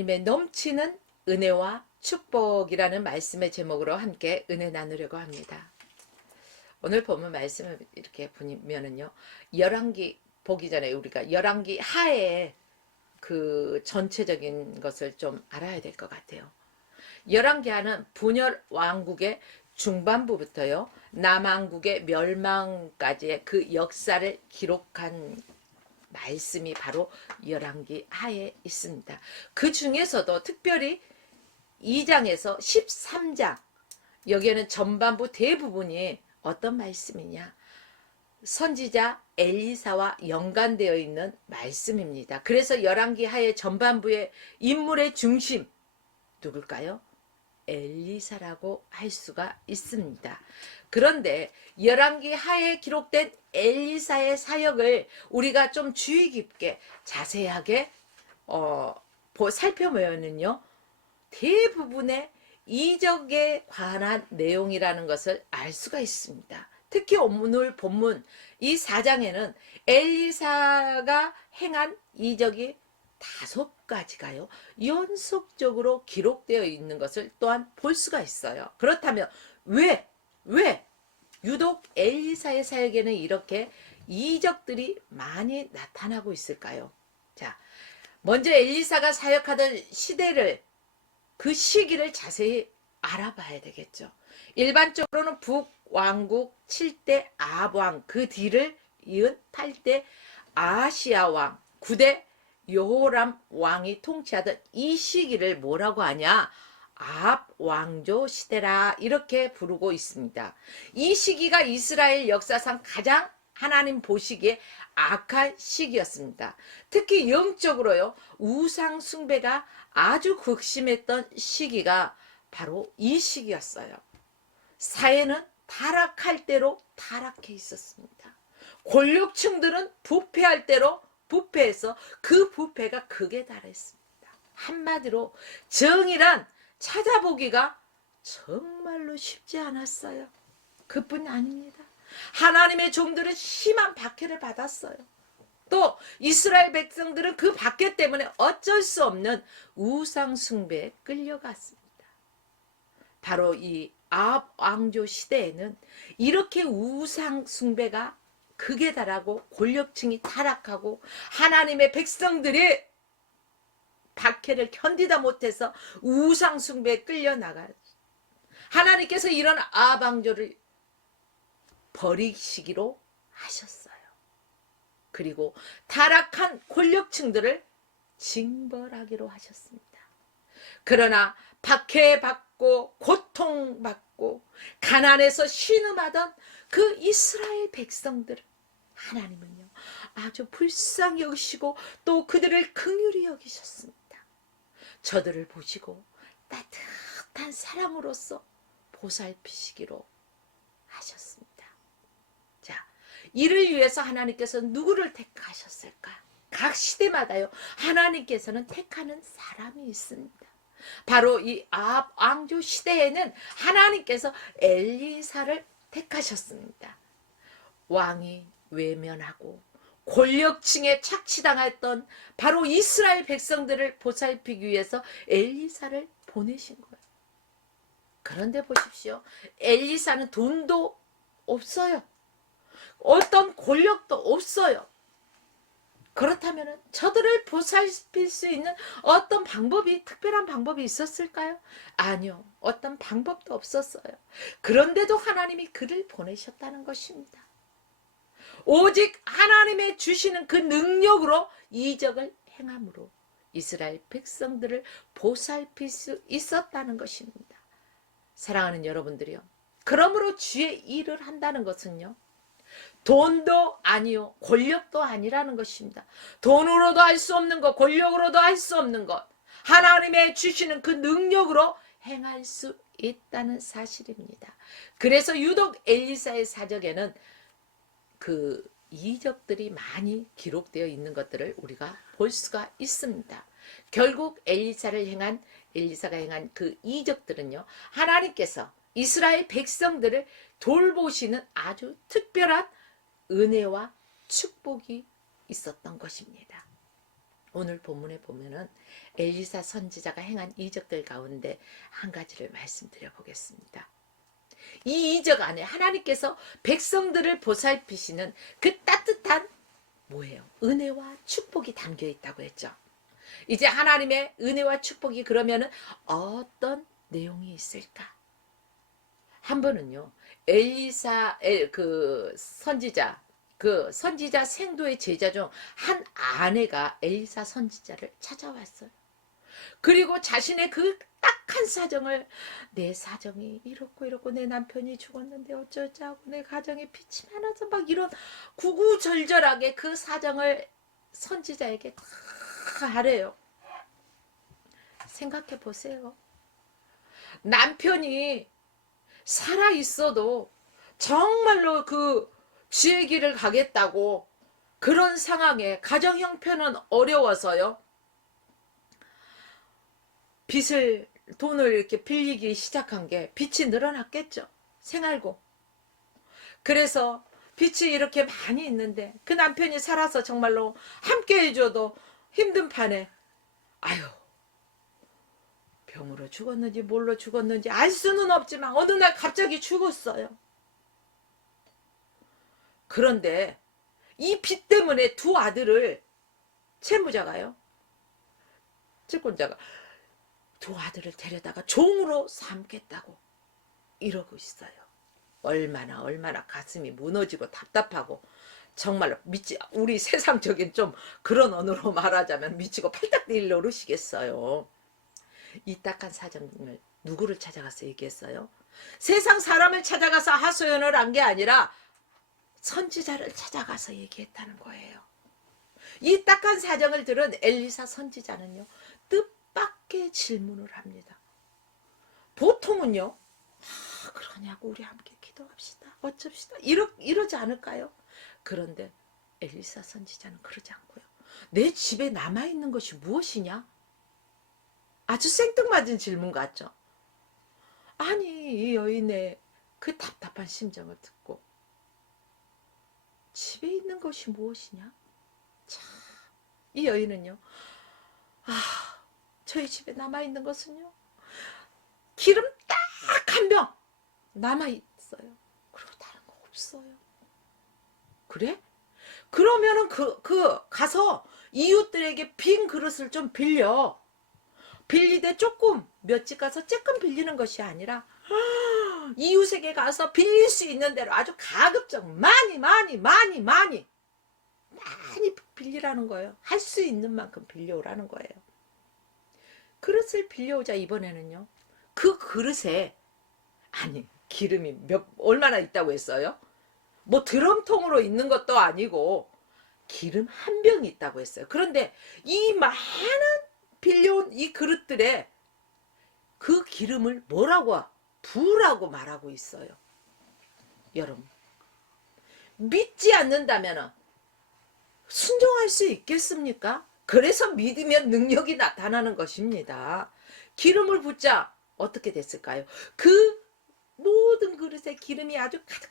하나님의 넘치는 은혜와 축복이라는 말씀의 제목으로 함께 은혜 나누려고 합니다. 오늘 보면 말씀을 이렇게 보면은요, 열왕기 보기 전에 우리가 열왕기 하에 그 전체적인 것을 좀 알아야 될 것 같아요. 열왕기 하는 분열 왕국의 중반부부터요, 남왕국의 멸망까지의 그 역사를 기록한 말씀이 바로 열왕기 하에 있습니다. 그 중에서도 특별히 2장에서 13장, 여기에는 전반부 대부분이 어떤 말씀이냐, 선지자 엘리사와 연관되어 있는 말씀입니다. 그래서 열왕기 하의 전반부의 인물의 중심 누굴까요? 엘리사라고 할 수가 있습니다. 그런데 열왕기 하에 기록된 엘리사의 사역을 우리가 좀 주의 깊게 자세하게 살펴보면요, 대부분의 이적에 관한 내용이라는 것을 알 수가 있습니다. 특히 오늘 본문 이 4장에는 엘리사가 행한 이적이 5가지가요 연속적으로 기록되어 있는 것을 또한 볼 수가 있어요. 그렇다면 왜 유독 엘리사의 사역에는 이렇게 이적들이 많이 나타나고 있을까요? 자, 먼저 엘리사가 사역하던 시대를, 그 시기를 자세히 알아봐야 되겠죠. 일반적으로는 북왕국 7대 아합왕, 그 뒤를 이은 8대 아하시아왕, 9대 여호람 왕이 통치하던 이 시기를 뭐라고 하냐? 아합 왕조 시대라 이렇게 부르고 있습니다. 이 시기가 이스라엘 역사상 가장 하나님 보시기에 악한 시기였습니다. 특히 영적으로요, 우상 숭배가 아주 극심했던 시기가 바로 이 시기였어요. 사회는 타락할 대로 타락해 있었습니다. 권력층들은 부패할 대로 부패해서 그 부패가 극에 달했습니다. 한마디로 정의란 찾아보기가 정말로 쉽지 않았어요. 그뿐 아닙니다. 하나님의 종들은 심한 박해를 받았어요. 또 이스라엘 백성들은 그 박해 때문에 어쩔 수 없는 우상 숭배에 끌려갔습니다. 바로 이 아합 왕조 시대에는 이렇게 우상 숭배가 극에 달하고 권력층이 타락하고 하나님의 백성들이 박해를 견디다 못해서 우상 숭배에 끌려나가요. 하나님께서 이런 아합 왕조를 버리시기로 하셨어요. 그리고 타락한 권력층들을 징벌하기로 하셨습니다. 그러나 박해받고 고통받고 가난해서 신음하던 그 이스라엘 백성들을 하나님은요 아주 불쌍히 여기시고 또 그들을 긍휼히 여기셨습니다. 저들을 보시고 따뜻한 사랑으로서 보살피시기로 하셨습니다. 자, 이를 위해서 하나님께서 누구를 택하셨을까? 각 시대마다요 하나님께서는 택하는 사람이 있습니다. 바로 이 아합 왕조 시대에는 하나님께서 엘리사를 택하셨습니다. 왕이 외면하고 권력층에 착취당했던 바로 이스라엘 백성들을 보살피기 위해서 엘리사를 보내신 거예요. 그런데 보십시오. 엘리사는 돈도 없어요. 어떤 권력도 없어요. 그렇다면 저들을 보살필 수 있는 어떤 방법이, 특별한 방법이 있었을까요? 아니요. 어떤 방법도 없었어요. 그런데도 하나님이 그를 보내셨다는 것입니다. 오직 하나님의 주시는 그 능력으로 이적을 행함으로 이스라엘 백성들을 보살필 수 있었다는 것입니다. 사랑하는 여러분들이요, 그러므로 주의 일을 한다는 것은요 돈도 아니요 권력도 아니라는 것입니다. 돈으로도 할 수 없는 것, 권력으로도 할 수 없는 것, 하나님의 주시는 그 능력으로 행할 수 있다는 사실입니다. 그래서 유독 엘리사의 사적에는 그 이적들이 많이 기록되어 있는 것들을 우리가 볼 수가 있습니다. 결국 엘리사가 행한 그 이적들은요 하나님께서 이스라엘 백성들을 돌보시는 아주 특별한 은혜와 축복이 있었던 것입니다. 오늘 본문에 보면은 엘리사 선지자가 행한 이적들 가운데 한 가지를 말씀드려 보겠습니다. 이 이적 안에 하나님께서 백성들을 보살피시는 그 따뜻한 뭐예요? 은혜와 축복이 담겨 있다고 했죠. 이제 하나님의 은혜와 축복이 그러면은 어떤 내용이 있을까? 한 번은요, 그 선지자 생도의 제자 중 한 아내가 엘리사 선지자를 찾아왔어요. 그리고 자신의 그 딱한 사정을, 내 사정이 이렇고 내 남편이 죽었는데 어쩌자고, 내 가정에 빛이 많아서 막 이런 구구절절하게 그 사정을 선지자에게 다 하래요. 생각해 보세요. 남편이 살아 있어도 정말로 그 지의 길을 가겠다고, 그런 상황에 가정 형편은 어려워서요, 돈을 이렇게 빌리기 시작한 게 빚이 늘어났겠죠. 생활고. 그래서 빚이 이렇게 많이 있는데 그 남편이 살아서 정말로 함께 해줘도 힘든 판에, 아유, 병으로 죽었는지 뭘로 죽었는지 알 수는 없지만 어느 날 갑자기 죽었어요. 그런데 이 빚 때문에 두 아들을, 채무자가요, 채권자가 두 아들을 데려다가 종으로 삼겠다고 이러고 있어요. 얼마나 가슴이 무너지고 답답하고, 정말로 우리 세상적인 좀 그런 언어로 말하자면 미치고 팔딱 뛸 노릇이겠어요. 이 딱한 사정을 누구를 찾아가서 얘기했어요? 세상 사람을 찾아가서 하소연을 한 게 아니라 선지자를 찾아가서 얘기했다는 거예요. 이 딱한 사정을 들은 엘리사 선지자는요, 뜻밖의 질문을 합니다. 보통은요, 그러냐고 우리 함께 기도합시다, 어쩝시다, 이러지 않을까요? 그런데 엘리사 선지자는 그러지 않고요, 내 집에 남아있는 것이 무엇이냐? 아주 생뚱맞은 질문 같죠? 아니, 이 여인의 그 답답한 심정을 듣고, 집에 있는 것이 무엇이냐? 참, 이 여인은요, 저희 집에 남아있는 것은요, 기름 딱 한 병 남아있어요. 그리고 다른 거 없어요. 그래? 그러면은 가서 이웃들에게 빈 그릇을 좀 빌리되 조금, 몇 집 가서 쬐끔 빌리는 것이 아니라 이웃에게 가서 빌릴 수 있는 대로 아주 가급적 많이 빌리라는 거예요. 할 수 있는 만큼 빌려오라는 거예요. 그릇을 빌려오자 이번에는요, 그 그릇에, 아니, 기름이 얼마나 있다고 했어요? 뭐 드럼통으로 있는 것도 아니고 기름 한 병이 있다고 했어요. 그런데 이 많은 빌려온 이 그릇들에 그 기름을 뭐라고, 부으라고 말하고 있어요. 여러분, 믿지 않는다면 순종할 수 있겠습니까? 그래서 믿으면 능력이 나타나는 것입니다. 기름을 붓자 어떻게 됐을까요? 그 모든 그릇에 기름이 아주 가득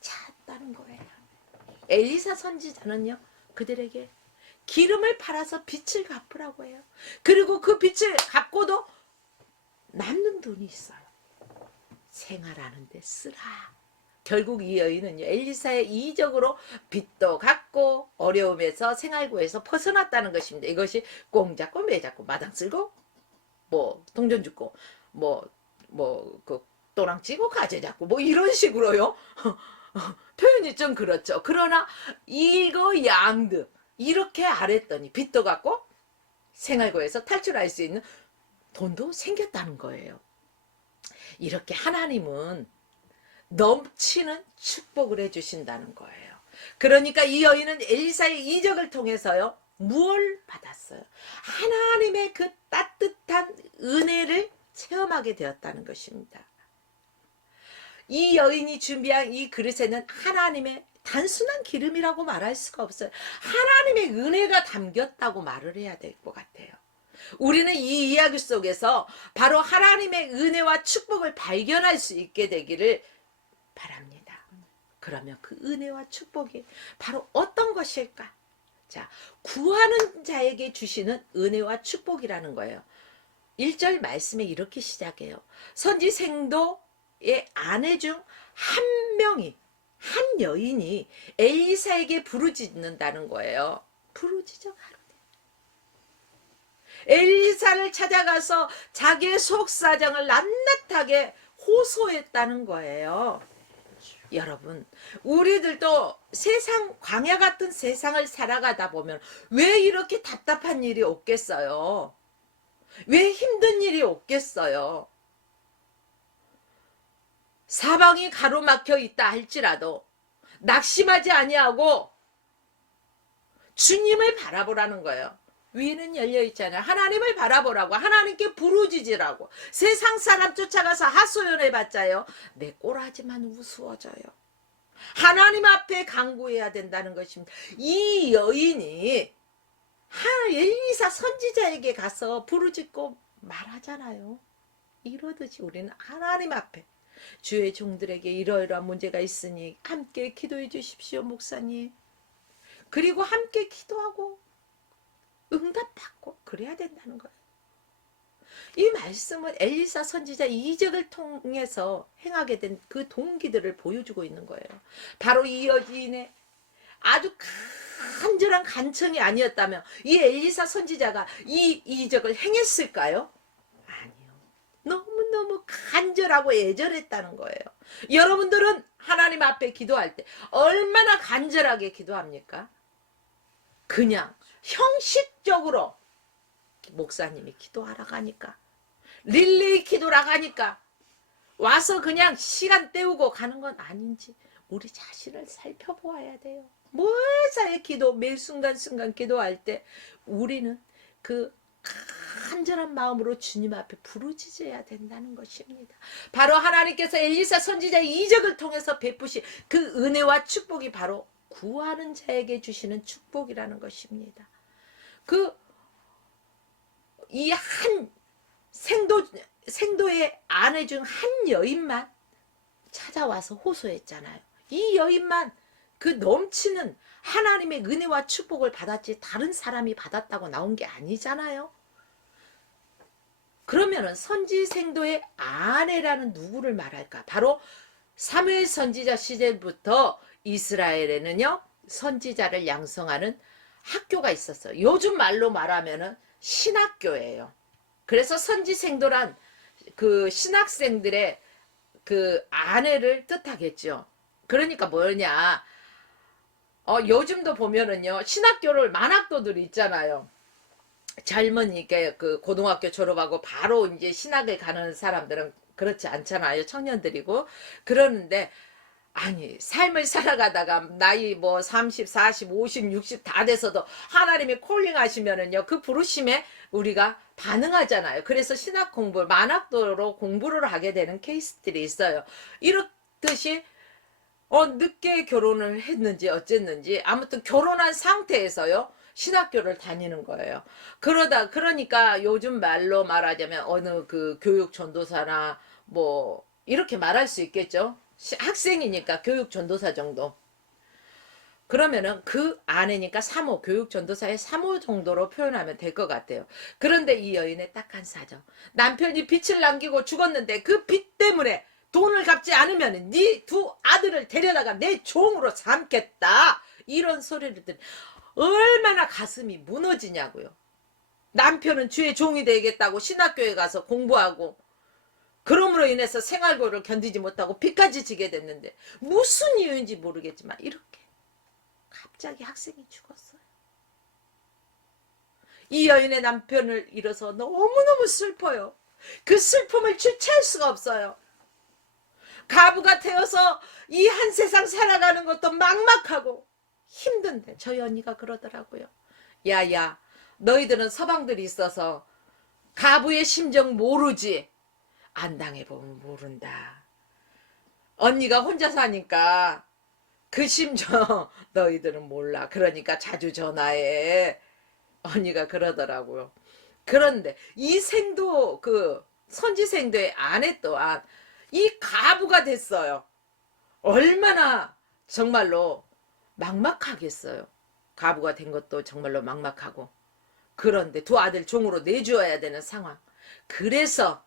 찼다는 거예요. 엘리사 선지자는요, 그들에게 기름을 팔아서 빚을 갚으라고 해요. 그리고 그 빚을 갚고도 남는 돈이 있어요. 생활하는데 쓰라. 결국 이 여인은 엘리사의 이적으로 빚도 갚고 어려움에서, 생활고에서 벗어났다는 것입니다. 이것이 꽁 잡고 매 잡고 마당 쓸고 뭐 동전 줍고 그 또랑 찌고 가재 잡고 뭐 이런 식으로요. 표현이 좀 그렇죠. 그러나 일거양득 이렇게 아랬더니 빚도 갚고 생활고에서 탈출할 수 있는 돈도 생겼다는 거예요. 이렇게 하나님은 넘치는 축복을 해주신다는 거예요. 그러니까 이 여인은 엘리사의 이적을 통해서요, 무엇을 받았어요? 하나님의 그 따뜻한 은혜를 체험하게 되었다는 것입니다. 이 여인이 준비한 이 그릇에는 하나님의 단순한 기름이라고 말할 수가 없어요. 하나님의 은혜가 담겼다고 말을 해야 될 것 같아요. 우리는 이 이야기 속에서 바로 하나님의 은혜와 축복을 발견할 수 있게 되기를 바랍니다. 그러면 그 은혜와 축복이 바로 어떤 것일까? 자, 구하는 자에게 주시는 은혜와 축복이라는 거예요. 1절 말씀에 이렇게 시작해요. 선지생도의 아내 중 한 명이, 한 여인이 엘리사에게 부르짖는다는 거예요. 부르짖어 가로되. 엘리사를 찾아가서 자기의 속사정을 낱낱하게 호소했다는 거예요. 여러분, 우리들도 세상, 광야 같은 세상을 살아가다 보면 왜 이렇게 답답한 일이 없겠어요? 왜 힘든 일이 없겠어요? 사방이 가로막혀 있다 할지라도 낙심하지 아니하고 주님을 바라보라는 거예요. 위는 열려 있잖아요. 하나님을 바라보라고, 하나님께 부르짖으라고. 세상 사람 쫓아가서 하소연해봤자요, 내 꼬라지만 우스워져요. 하나님 앞에 간구해야 된다는 것입니다. 이 여인이 엘리사 선지자에게 가서 부르짖고 말하잖아요. 이러듯이 우리는 하나님 앞에 주의 종들에게 이러이러한 문제가 있으니 함께 기도해 주십시오, 목사님. 그리고 함께 기도하고 응답받고 그래야 된다는 거예요. 이 말씀은 엘리사 선지자 이적을 통해서 행하게 된 그 동기들을 보여주고 있는 거예요. 바로 이 여인의 아주 간절한 간청이 아니었다면 이 엘리사 선지자가 이 이적을 행했을까요? 너무너무 간절하고 애절했다는 거예요. 여러분들은 하나님 앞에 기도할 때 얼마나 간절하게 기도합니까? 그냥 형식적으로 목사님이 기도하러 가니까, 릴레이 기도라 가니까 와서 그냥 시간 때우고 가는 건 아닌지 우리 자신을 살펴보아야 돼요. 모사의 기도, 매 순간순간 기도할 때 우리는 그 간절한 마음으로 주님 앞에 부르짖어야 된다는 것입니다. 바로 하나님께서 엘리사 선지자의 이적을 통해서 베푸신 그 은혜와 축복이 바로 구하는 자에게 주시는 축복이라는 것입니다. 이 한 생도의 아내 중 한 여인만 찾아와서 호소했잖아요. 이 여인만 그 넘치는 하나님의 은혜와 축복을 받았지 다른 사람이 받았다고 나온 게 아니잖아요. 그러면은 선지생도의 아내라는 누구를 말할까? 바로 사무엘 선지자 시절부터 이스라엘에는요, 선지자를 양성하는 학교가 있었어요. 요즘 말로 말하면은 신학교예요. 그래서 선지생도란 그 신학생들의 그 아내를 뜻하겠죠. 그러니까 뭐냐, 요즘도 보면은요, 신학교를 만학도들이 있잖아요. 젊은이게 그 고등학교 졸업하고 바로 이제 신학을 가는 사람들은 그렇지 않잖아요. 청년들이고. 그러는데 아니, 삶을 살아가다가 나이 뭐 30, 40, 50, 60 다 돼서도 하나님이 콜링 하시면은요, 그 부르심에 우리가 반응하잖아요. 그래서 신학 공부, 만학도로 공부를 하게 되는 케이스들이 있어요. 이렇듯이 늦게 결혼을 했는지 어쨌는지 아무튼 결혼한 상태에서요, 신학교를 다니는 거예요. 그러니까 요즘 말로 말하자면 어느 그 교육 전도사나 뭐 이렇게 말할 수 있겠죠. 학생이니까 교육 전도사 정도. 그러면은 그 아내니까 사모, 교육 전도사의 사모 정도로 표현하면 될 것 같아요. 그런데 이 여인의 딱한 사정. 남편이 빚을 남기고 죽었는데 그 빚 때문에 돈을 갚지 않으면 네 두 아들을 데려다가 내 종으로 삼겠다. 이런 소리를 듣 얼마나 가슴이 무너지냐고요. 남편은 주의 종이 되겠다고 신학교에 가서 공부하고 그럼으로 인해서 생활고를 견디지 못하고 빚까지 지게 됐는데 무슨 이유인지 모르겠지만 이렇게 갑자기 학생이 죽었어요. 이 여인의 남편을 잃어서 너무너무 슬퍼요. 그 슬픔을 주체할 수가 없어요. 가부가 되어서 이 한 세상 살아가는 것도 막막하고 힘든데 저희 언니가 그러더라고요. 야야, 너희들은 서방들이 있어서 가부의 심정 모르지. 안 당해보면 모른다. 언니가 혼자 사니까 그 심정 너희들은 몰라. 그러니까 자주 전화해. 언니가 그러더라고요. 그런데 이 생도, 그 선지생도의 아내 또한 이 가부가 됐어요. 얼마나 정말로 막막하겠어요. 과부가 된 것도 정말로 막막하고, 그런데 두 아들 종으로 내주어야 되는 상황. 그래서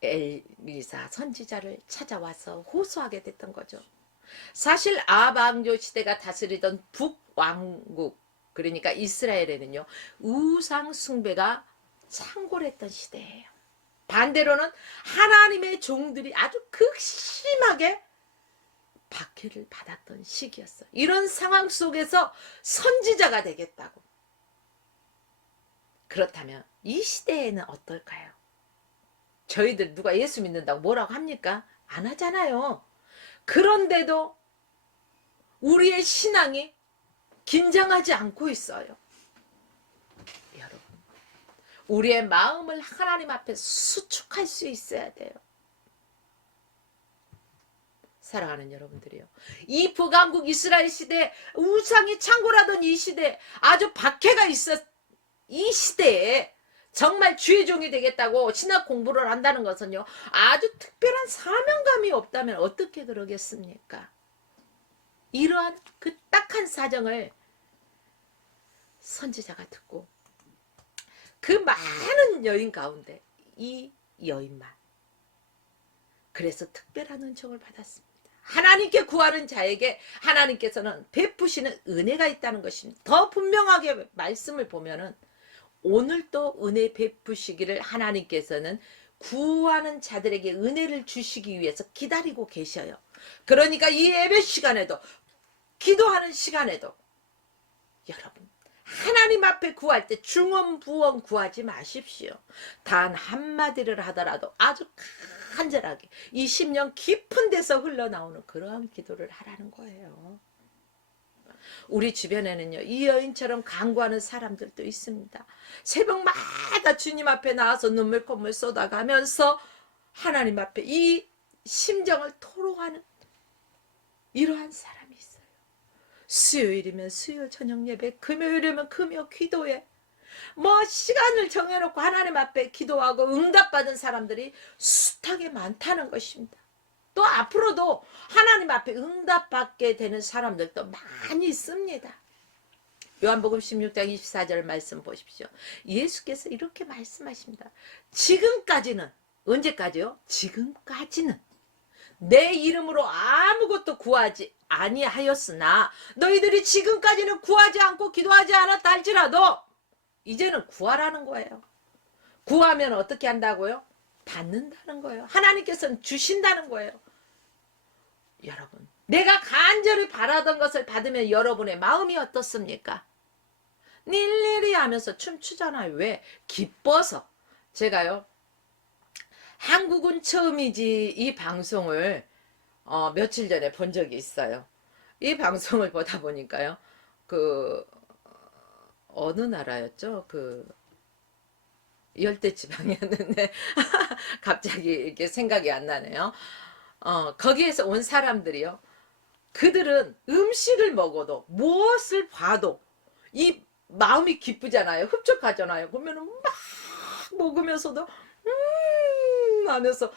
엘리사 선지자를 찾아와서 호소하게 됐던 거죠. 사실 아방조 시대가 다스리던 북왕국, 그러니까 이스라엘에는요, 우상 숭배가 창궐했던 시대예요. 반대로는 하나님의 종들이 아주 극심하게 박해를 받았던 시기였어요. 이런 상황 속에서 선지자가 되겠다고. 그렇다면 이 시대에는 어떨까요? 저희들 누가 예수 믿는다고 뭐라고 합니까? 안 하잖아요. 그런데도 우리의 신앙이 긴장하지 않고 있어요. 여러분, 우리의 마음을 하나님 앞에 수축할 수 있어야 돼요. 사랑하는 여러분들이요, 이 북왕국 이스라엘 시대, 우상이 창궐하던 이 시대, 아주 박해가 있었, 이 시대에 정말 주의 종이 되겠다고 신학 공부를 한다는 것은요, 아주 특별한 사명감이 없다면 어떻게 그러겠습니까? 이러한 그 딱한 사정을 선지자가 듣고 그 많은 여인 가운데 이 여인만, 그래서 특별한 은총을 받았습니다. 하나님께 구하는 자에게 하나님께서는 베푸시는 은혜가 있다는 것입니다. 더 분명하게 말씀을 보면은 오늘도 은혜 베푸시기를 하나님께서는 구하는 자들에게 은혜를 주시기 위해서 기다리고 계셔요. 그러니까 이 예배 시간에도, 기도하는 시간에도 여러분, 하나님 앞에 구할 때 중언부언 구하지 마십시오. 단 한마디를 하더라도 아주 간절하게 이 심령 깊은 데서 흘러나오는 그러한 기도를 하라는 거예요. 우리 주변에는요, 이 여인처럼 간구하는 사람들도 있습니다. 새벽마다 주님 앞에 나와서 눈물 콧물 쏟아가면서 하나님 앞에 이 심정을 토로하는 이러한 사람이 있어요. 수요일이면 수요 저녁 예배, 금요일이면 금요 기도회, 뭐 시간을 정해놓고 하나님 앞에 기도하고 응답받은 사람들이 숱하게 많다는 것입니다. 또 앞으로도 하나님 앞에 응답받게 되는 사람들도 많이 있습니다. 요한복음 16장 24절 말씀 보십시오. 예수께서 이렇게 말씀하십니다. 지금까지는, 언제까지요? 지금까지는 내 이름으로 아무것도 구하지 아니하였으나 너희들이 지금까지는 구하지 않고 기도하지 않았다 할지라도 이제는 구하라는 거예요. 구하면 어떻게 한다고요? 받는다는 거예요. 하나님께서는 주신다는 거예요. 여러분, 내가 간절히 바라던 것을 받으면 여러분의 마음이 어떻습니까? 닐리리 하면서 춤추잖아요. 왜? 기뻐서. 제가요, 한국은 처음이지 이 방송을 며칠 전에 본 적이 있어요. 이 방송을 보다 보니까요, 어느 나라였죠? 열대지방이었는데 갑자기 이렇게 생각이 안 나네요. 거기에서 온 사람들이요, 그들은 음식을 먹어도 무엇을 봐도 이 마음이 기쁘잖아요. 흡족하잖아요. 그러면은 막 먹으면서도 하면서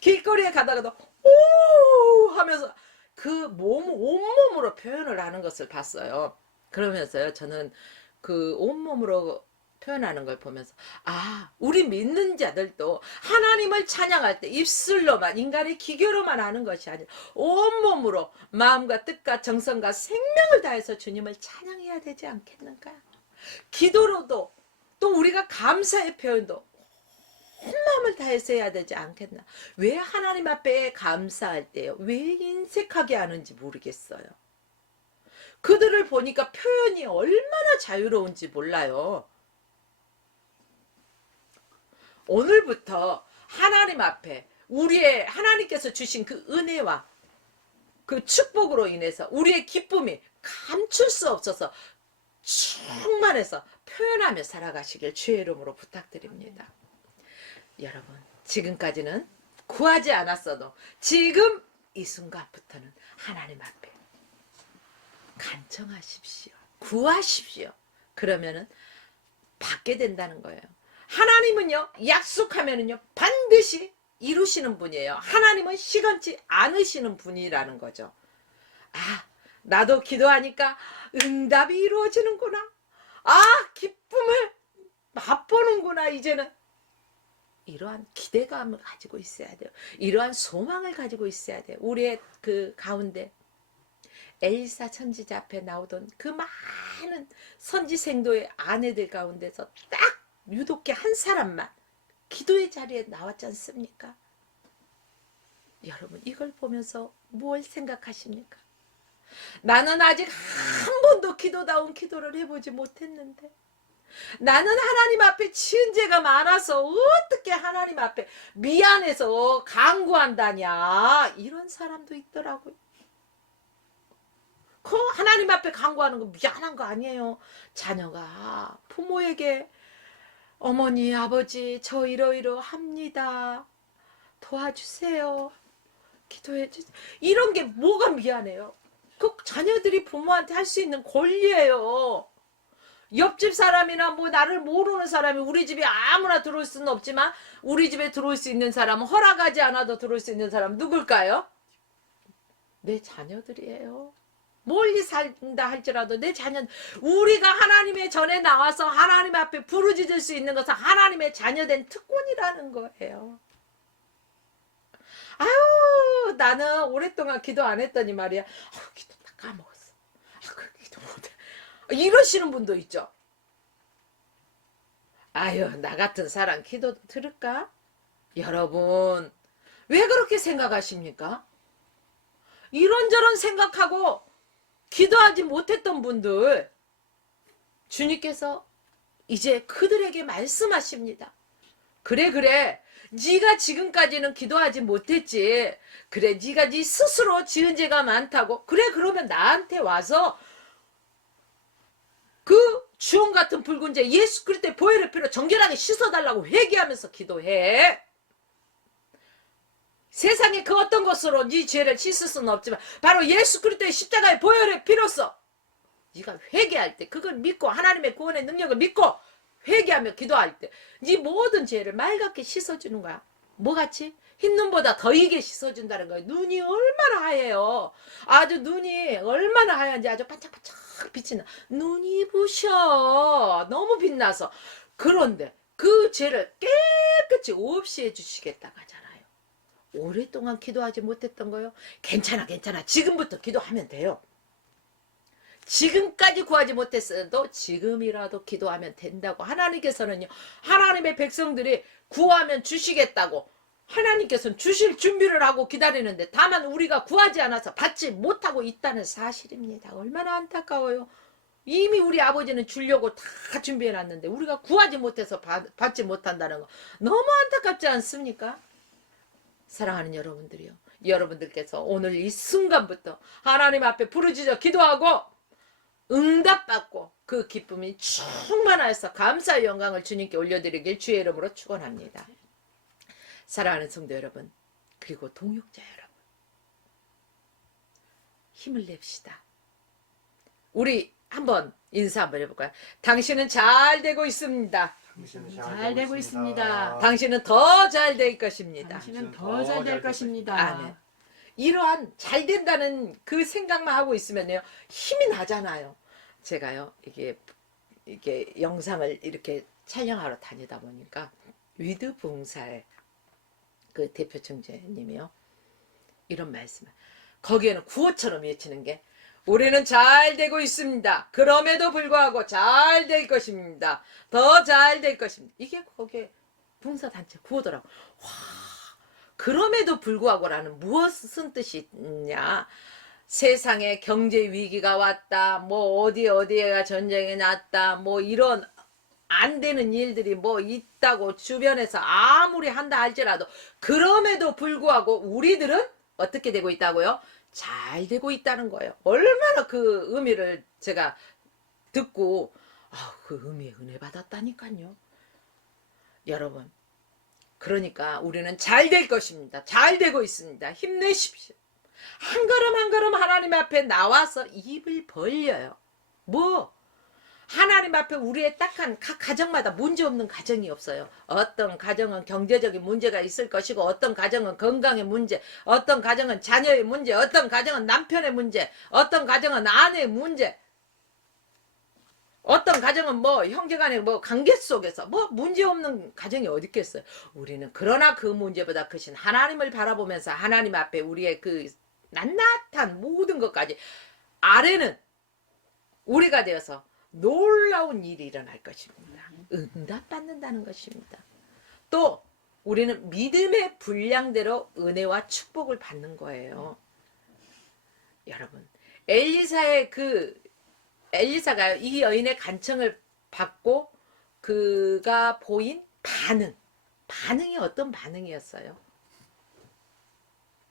길거리에 가다가도 오 하면서 그 온몸으로 표현을 하는 것을 봤어요. 그러면서요, 저는 그 온몸으로 표현하는 걸 보면서, 우리 믿는 자들도 하나님을 찬양할 때 입술로만, 인간의 기교로만 하는 것이 아니라 온몸으로 마음과 뜻과 정성과 생명을 다해서 주님을 찬양해야 되지 않겠는가? 기도로도, 또 우리가 감사의 표현도 온 마음을 다해서 해야 되지 않겠나? 왜 하나님 앞에 감사할 때요, 왜 인색하게 하는지 모르겠어요. 그들을 보니까 표현이 얼마나 자유로운지 몰라요. 오늘부터 하나님 앞에 하나님께서 주신 그 은혜와 그 축복으로 인해서 우리의 기쁨이 감출 수 없어서 충만해서 표현하며 살아가시길 주의 이름으로 부탁드립니다. 여러분, 지금까지는 구하지 않았어도 지금 이 순간부터는 하나님 앞에 간청하십시오. 구하십시오. 그러면은 받게 된다는 거예요. 하나님은요, 약속하면은요, 반드시 이루시는 분이에요. 하나님은 시건치 않으시는 분이라는 거죠. 나도 기도하니까 응답이 이루어지는구나. 아, 기쁨을 맛보는구나, 이제는. 이러한 기대감을 가지고 있어야 돼요. 이러한 소망을 가지고 있어야 돼요. 우리의 그 가운데 엘사 선지자 앞에 나오던 그 많은 선지생도의 아내들 가운데서 딱 유독히 한 사람만 기도의 자리에 나왔지 않습니까? 여러분, 이걸 보면서 뭘 생각하십니까? 나는 아직 한 번도 기도다운 기도를 해보지 못했는데, 나는 하나님 앞에 지은 죄가 많아서 어떻게 하나님 앞에 미안해서 간구한다냐, 이런 사람도 있더라고요. 그 하나님 앞에 간구하는 거 미안한 거 아니에요. 자녀가 부모에게 어머니 아버지 저 이러이러합니다, 도와주세요, 기도해 주세요, 이런 게 뭐가 미안해요? 그 자녀들이 부모한테 할 수 있는 권리예요. 옆집 사람이나 뭐 나를 모르는 사람이 우리 집에 아무나 들어올 수는 없지만 우리 집에 들어올 수 있는 사람은 허락하지 않아도 들어올 수 있는 사람 누굴까요? 내 자녀들이에요. 멀리 살다 할지라도 내 자녀, 우리가 하나님의 전에 나와서 하나님 앞에 부르짖을 수 있는 것은 하나님의 자녀된 특권이라는 거예요. 아유, 나는 오랫동안 기도 안 했더니 말이야. 기도 다 까먹었어. 기도 못해. 이러시는 분도 있죠. 아유, 나 같은 사람 기도 들을까? 여러분, 왜 그렇게 생각하십니까? 이런저런 생각하고 기도하지 못했던 분들, 주님께서 이제 그들에게 말씀하십니다. 그래, 네가 지금까지는 기도하지 못했지. 그래, 네가 네 스스로 지은 죄가 많다고. 그래, 그러면 나한테 와서 그 주홍 같은 붉은 죄 예수 그리스도의 보혈의 피로 정결하게 씻어달라고 회개하면서 기도해. 세상에 그 어떤 것으로 네 죄를 씻을 수는 없지만 바로 예수 그리스도의 십자가의 보혈의 피로써 네가 회개할 때, 그걸 믿고 하나님의 구원의 능력을 믿고 회개하며 기도할 때 네 모든 죄를 맑게 씻어주는 거야. 뭐같이? 흰눈보다 더 이게 씻어준다는 거예요. 눈이 얼마나 하얘요. 아주 눈이 얼마나 하얀지 아주 반짝반짝 빛이 나. 눈이 부셔. 너무 빛나서. 그런데 그 죄를 깨끗이 없이 해주시겠다고 하잖아요. 오랫동안 기도하지 못했던 거요. 괜찮아. 지금부터 기도하면 돼요. 지금까지 구하지 못했어도 지금이라도 기도하면 된다고. 하나님께서는요, 하나님의 백성들이 구하면 주시겠다고 하나님께서는 주실 준비를 하고 기다리는데, 다만 우리가 구하지 않아서 받지 못하고 있다는 사실입니다. 얼마나 안타까워요. 이미 우리 아버지는 주려고 다 준비해놨는데 우리가 구하지 못해서 받지 못한다는 거 너무 안타깝지 않습니까? 사랑하는 여러분들이요, 여러분들께서 오늘 이 순간부터 하나님 앞에 부르짖어 기도하고 응답받고 그 기쁨이 충만하여서 감사의 영광을 주님께 올려드리길 주의 이름으로 축원합니다. 사랑하는 성도 여러분, 그리고 동역자 여러분, 힘을 냅시다. 우리 한번 인사 한번 해볼까요? 당신은 잘 되고 있습니다. 잘 되고 있습니다. 당신은 더 잘 될 것입니다. 당신은 더 잘 될 것입니다. 아멘. 이러한 잘 된다는 그 생각만 하고 있으면요, 힘이 나잖아요. 제가요, 이게 영상을 이렇게 촬영하러 다니다 보니까 위드 봉사의 그 대표 청재님이요, 이런 말씀을, 거기에는 구호처럼 외치는 게, 우리는 잘 되고 있습니다. 그럼에도 불구하고 잘 될 것입니다. 더 잘 될 것입니다. 이게 거기에 봉사단체 구호더라고. 와, 그럼에도 불구하고라는 무엇은 뜻이냐? 세상에 경제 위기가 왔다, 뭐 어디에가 전쟁이 났다, 뭐 이런 안 되는 일들이 뭐 있다고 주변에서 아무리 한다 할지라도 그럼에도 불구하고 우리들은 어떻게 되고 있다고요? 잘 되고 있다는 거예요. 얼마나 그 의미를 제가 듣고 그 의미에 은혜 받았다니까요. 여러분, 그러니까 우리는 잘 될 것입니다. 잘 되고 있습니다. 힘내십시오. 한 걸음 한 걸음 하나님 앞에 나와서 입을 벌려요. 뭐 하나님 앞에 우리의 딱한 각 가정마다 문제 없는 가정이 없어요. 어떤 가정은 경제적인 문제가 있을 것이고, 어떤 가정은 건강의 문제, 어떤 가정은 자녀의 문제, 어떤 가정은 남편의 문제, 어떤 가정은 아내의 문제, 어떤 가정은 뭐 형제간의 뭐 관계 속에서 뭐 문제 없는 가정이 어디 있겠어요. 우리는 그러나 그 문제보다 크신 하나님을 바라보면서 하나님 앞에 우리의 그 낱낱한 모든 것까지 아래는 우리가 되어서 놀라운 일이 일어날 것입니다. 응답받는다는 것입니다. 또 우리는 믿음의 분량대로 은혜와 축복을 받는 거예요. 여러분, 엘리사가 이 여인의 간청을 받고 그가 보인 반응이 어떤 반응이었어요?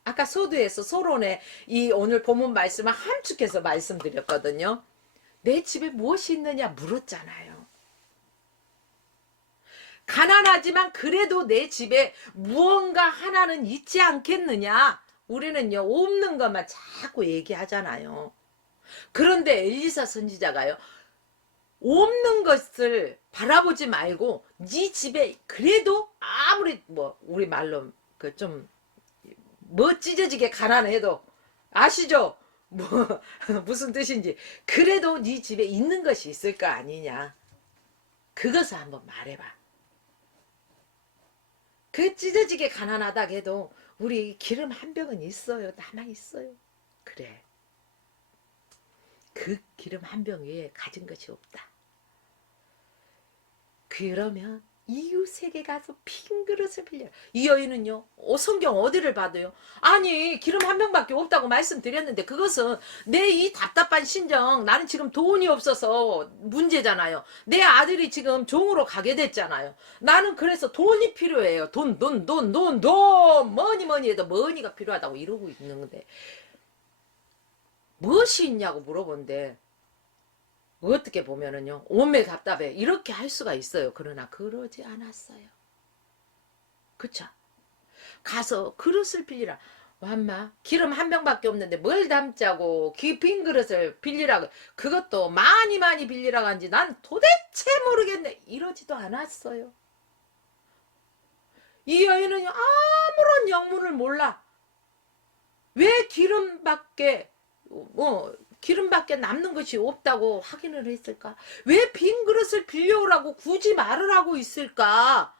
아까 소두에서 소론에 이 오늘 본문 말씀을 함축해서 말씀드렸거든요. 내 집에 무엇이 있느냐 물었잖아요. 가난하지만 그래도 내 집에 무언가 하나는 있지 않겠느냐. 우리는요 없는 것만 자꾸 얘기하잖아요. 그런데 엘리사 선지자가요 없는 것을 바라보지 말고 네 집에 그래도 아무리 뭐 우리 말로 그 좀 뭐 찢어지게 가난해도 아시죠? 뭐 무슨 뜻인지 그래도 네 집에 있는 것이 있을 거 아니냐. 그것을 한번 말해봐. 그 찢어지게 가난하다 해도 우리 기름 한 병은 있어요. 남아있어요. 그래. 그 기름 한 병 외에 가진 것이 없다. 그러면 이웃에게 가서 빈 그릇을 빌려. 이 여인은요 성경 어디를 봐도요 아니 기름 한 병밖에 없다고 말씀드렸는데 그것은 내 이 답답한 심정 나는 지금 돈이 없어서 문제잖아요. 내 아들이 지금 종으로 가게 됐잖아요. 나는 그래서 돈이 필요해요. 돈 뭐니 해도 머니가 필요하다고 이러고 있는데 무엇이 있냐고 물어본데 어떻게 보면은요 온매 답답해 이렇게 할 수가 있어요. 그러나 그러지 않았어요. 그쵸? 가서 그릇을 빌리라. 엄마 기름 한 병밖에 없는데 뭘 담자고 빈 그릇을 빌리라고 그것도 많이 빌리라고 한지 난 도대체 모르겠네 이러지도 않았어요. 이 여인은 아무런 영문을 몰라. 왜 기름밖에 남는 것이 없다고 확인을 했을까? 왜 빈 그릇을 빌려오라고 굳이 말을 하고 있을까?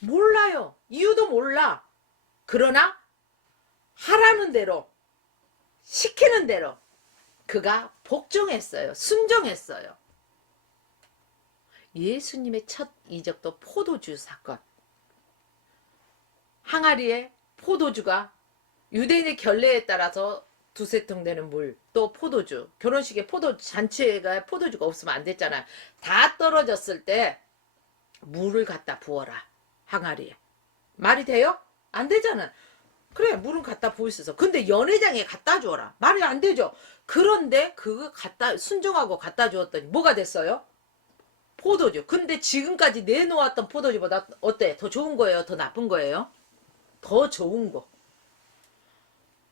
몰라요. 이유도 몰라. 그러나 하라는 대로 시키는 대로 그가 복종했어요. 순종했어요. 예수님의 첫 이적도 포도주 사건. 항아리에 포도주가 유대인의 결례에 따라서 두세 통 되는 물, 또 포도주, 결혼식에 잔치가 포도주가 없으면 안 됐잖아요. 다 떨어졌을 때 물을 갖다 부어라. 항아리에. 말이 돼요? 안 되잖아. 그래 물은 갖다 부을 수 있어. 근데 연회장에 갖다 주어라. 말이 안 되죠. 그런데 그거 순종하고 갖다 주었더니 뭐가 됐어요? 포도주. 근데 지금까지 내놓았던 포도주보다 어때? 더 좋은 거예요? 더 나쁜 거예요? 더 좋은 거.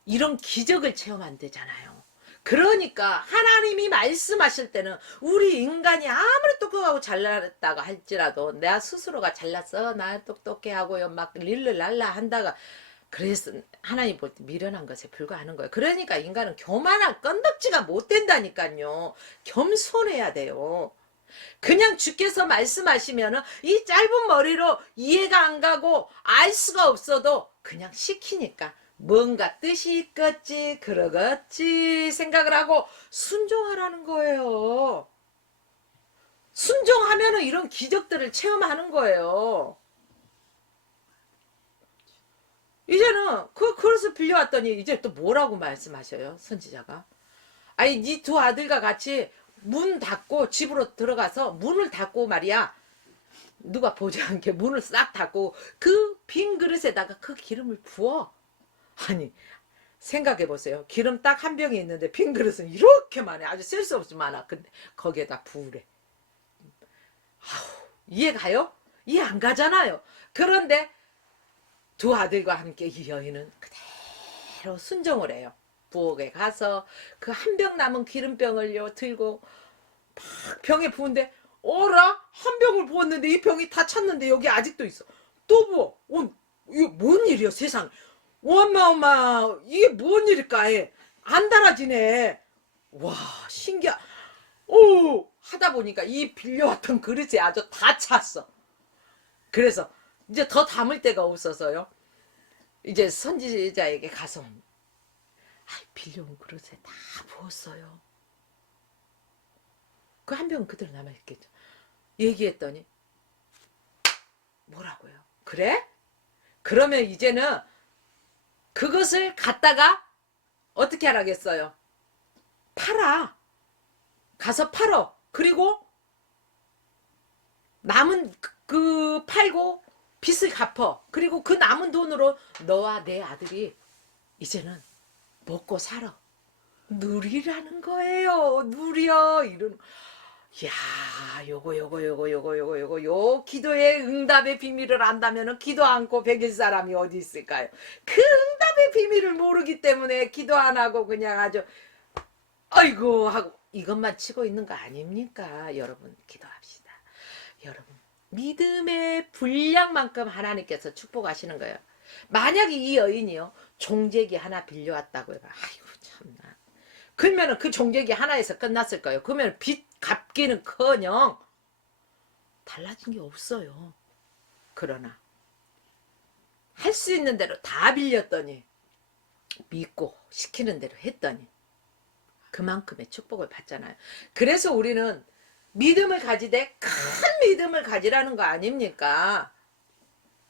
이런 기적을 체험한 되잖아요. 그러니까 하나님이 말씀하실 때는 우리 인간이 아무리 똑똑하고 잘났다가 할지라도 내 스스로가 잘났어 나 똑똑해 하고요 막 릴를랄라 한다가 그래서 하나님 볼 때 미련한 것에 불과하는 거예요. 그러니까 인간은 교만한 건덕지가 못 된다니까요. 겸손해야 돼요. 그냥 주께서 말씀하시면은 이 짧은 머리로 이해가 안 가고 알 수가 없어도 그냥 시키니까 뭔가 뜻이 있겠지 그러겠지 생각을 하고 순종하라는 거예요. 순종하면은 이런 기적들을 체험하는 거예요. 이제는 그 그릇을 빌려왔더니 이제 또 뭐라고 말씀하셔요 선지자가? 아니 네 두 아들과 같이 문 닫고 집으로 들어가서 문을 닫고 말이야 누가 보지 않게 문을 싹 닫고 그 빈 그릇에다가 그 기름을 부어. 아니 생각해 보세요. 기름 딱 한 병이 있는데 빈 그릇은 이렇게 많아. 아주 셀 수 없이 많아. 근데 거기에다 부으래. 아우, 이해 가요? 이해 안 가잖아요. 그런데 두 아들과 함께 이 여인은 그대로 순종을 해요. 부엌에 가서 그 한 병 남은 기름병을요 들고 막 병에 부은데 어라? 한 병을 부었는데 이 병이 다 찼는데 여기 아직도 있어. 또 부어. 이게 뭔 일이야 세상. 엄마 이게 뭔 일일까 해. 안 달아지네. 와 신기하. 오 하다 보니까 이 빌려왔던 그릇이 아주 다 찼어. 그래서 이제 더 담을 데가 없어서요. 이제 선지자에게 가서 빌려온 그릇에 다 부었어요. 그 한 병은 그대로 남아있겠죠. 얘기했더니 뭐라고요? 그래? 그러면 이제는 그것을 갖다가 어떻게 하라겠어요? 팔아. 가서 팔어. 그리고 남은 그 팔고 빚을 갚어. 그리고 그 남은 돈으로 너와 내 아들이 이제는 먹고 살아. 누리라는 거예요. 누려. 이런. 야, 요 기도의 응답의 비밀을 안다면은 기도 않고 베길 사람이 어디 있을까요? 그 응답의 비밀을 모르기 때문에 기도 안 하고 그냥 아주 아이고 하고 이것만 치고 있는 거 아닙니까? 여러분 기도합시다. 여러분 믿음의 분량만큼 하나님께서 축복하시는 거예요. 만약에 이 여인이요 종재기 하나 빌려왔다고 해봐. 아이고 참나. 그러면은 그 종재기 하나에서 끝났을 거예요. 그러면 빚 갚기는커녕 달라진 게 없어요. 그러나 할 수 있는 대로 다 빌렸더니 믿고 시키는 대로 했더니 그만큼의 축복을 받잖아요. 그래서 우리는 믿음을 가지되 큰 믿음을 가지라는 거 아닙니까?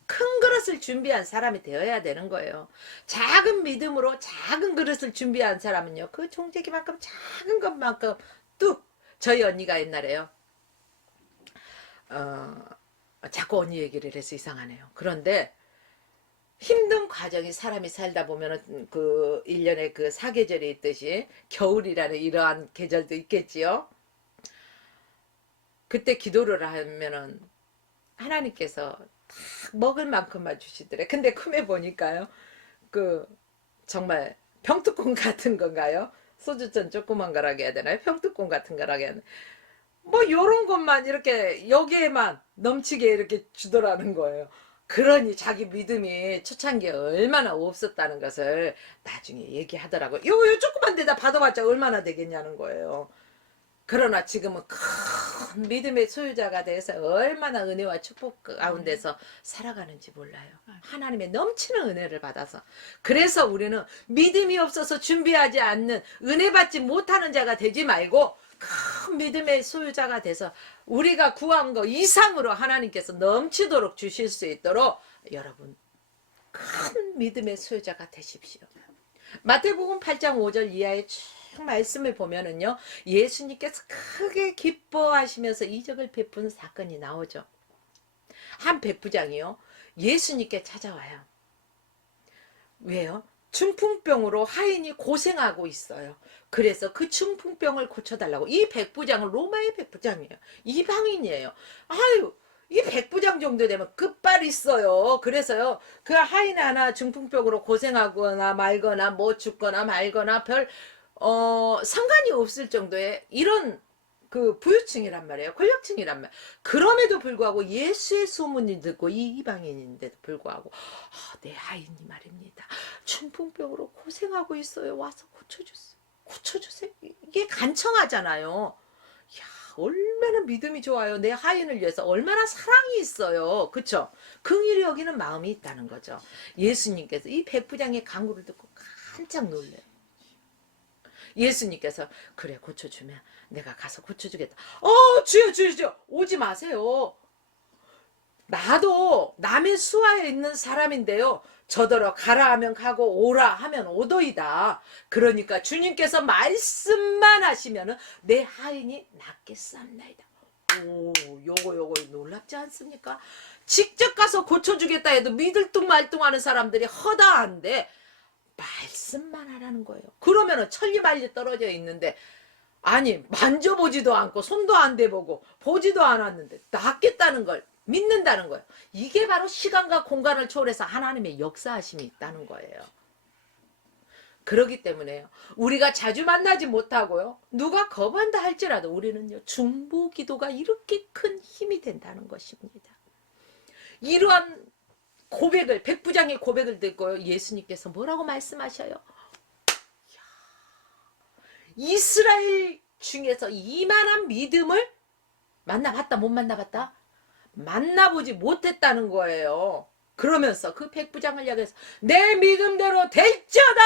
큰 그릇을 준비한 사람이 되어야 되는 거예요. 작은 믿음으로 작은 그릇을 준비한 사람은요. 그 종재기만큼 작은 것만큼 뚝. 저희 언니가 옛날에요. 자꾸 언니 얘기를 해서 이상하네요. 그런데 힘든 과정이 사람이 살다 보면은 그 1년에 그 사계절이 있듯이 겨울이라는 이러한 계절도 있겠지요. 그때 기도를 하면은 하나님께서 딱 먹을 만큼만 주시더래. 근데 꿈에 보니까요. 그 정말 병뚜껑 같은 건가요? 소주잔 조그만 거라고 해야 되나요? 병뚜껑 같은 거라고 해야 되나요? 뭐 요런 것만 이렇게 여기에만 넘치게 이렇게 주더라는 거예요. 그러니 자기 믿음이 초창기에 얼마나 없었다는 것을 나중에 얘기하더라고요. 요 조그만 데다 받아봤자 얼마나 되겠냐는 거예요. 그러나 지금은 큰 믿음의 소유자가 돼서 얼마나 은혜와 축복 가운데서 살아가는지 몰라요. 하나님의 넘치는 은혜를 받아서. 그래서 우리는 믿음이 없어서 준비하지 않는 은혜 받지 못하는 자가 되지 말고 큰 믿음의 소유자가 돼서 우리가 구한 거 이상으로 하나님께서 넘치도록 주실 수 있도록 여러분 큰 믿음의 소유자가 되십시오. 마태복음 8장 5절 이하의 쭉 말씀을 보면은요. 예수님께서 크게 기뻐하시면서 이적을 베푸는 사건이 나오죠. 한 백부장이요. 예수님께 찾아와요. 왜요? 중풍병으로 하인이 고생하고 있어요. 그래서 그 중풍병을 고쳐달라고. 이 백부장은 로마의 백부장이에요. 이방인이에요. 아유 이 백부장 정도 되면 끝발 있어요. 그래서요 그 하인 하나 중풍병으로 고생하거나 말거나 뭐 죽거나 말거나 별 상관이 없을 정도의 이런 그 부유층이란 말이에요. 권력층이란 말. 그럼에도 불구하고 예수의 소문이 듣고 이 이방인인데도 불구하고 내 하인이 말입니다. 중풍병으로 고생하고 있어요. 와서 고쳐주세요. 고쳐주세요. 이게 간청하잖아요. 야 얼마나 믿음이 좋아요. 내 하인을 위해서 얼마나 사랑이 있어요. 그쵸? 긍휼히 여기는 마음이 있다는 거죠. 예수님께서 이 백부장의 간구를 듣고 깜짝 놀래요. 예수님께서 그래 고쳐주면 내가 가서 고쳐주겠다. 주여 오지 마세요. 나도 남의 수하에 있는 사람인데요. 저더러 가라 하면 가고 오라 하면 오도이다. 그러니까 주님께서 말씀만 하시면은 내 하인이 낫겠습니다. 오 요거 놀랍지 않습니까? 직접 가서 고쳐주겠다 해도 믿을 둥 말둥하는 사람들이 허다한데 말씀만 하라는 거예요. 그러면은 천리말리 떨어져 있는데 아니 만져보지도 않고 손도 안 대보고 보지도 않았는데 낫겠다는 걸 믿는다는 거예요. 이게 바로 시간과 공간을 초월해서 하나님의 역사하심이 있다는 거예요. 그러기 때문에요. 우리가 자주 만나지 못하고요. 누가 거만다 할지라도 우리는요. 중보기도가 이렇게 큰 힘이 된다는 것입니다. 이러한 고백을 백부장의 고백을 듣고 예수님께서 뭐라고 말씀하셔요? 이스라엘 중에서 이만한 믿음을 만나봤다 못 만나봤다? 만나보지 못했다는 거예요. 그러면서 그 백부장을 향해서 내 믿음대로 될지어다